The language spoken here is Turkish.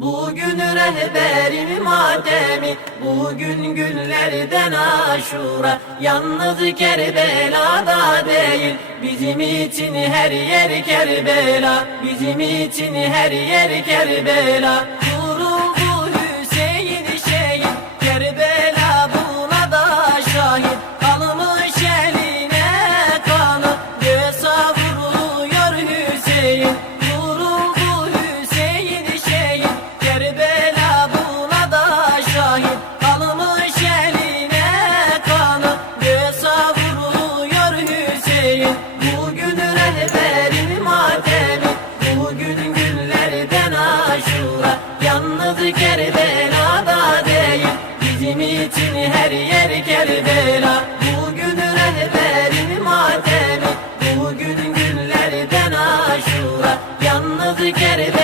Bugün rehberin matemi Bugün günlerden aşura. Yalnız Kerbela'da değil Bizim için her yer Kerbela. Bizim için her yer Kerbela yer Kerbela Bugün rehberin matemi Bugün günlerden aşura. Yalnız Kerbela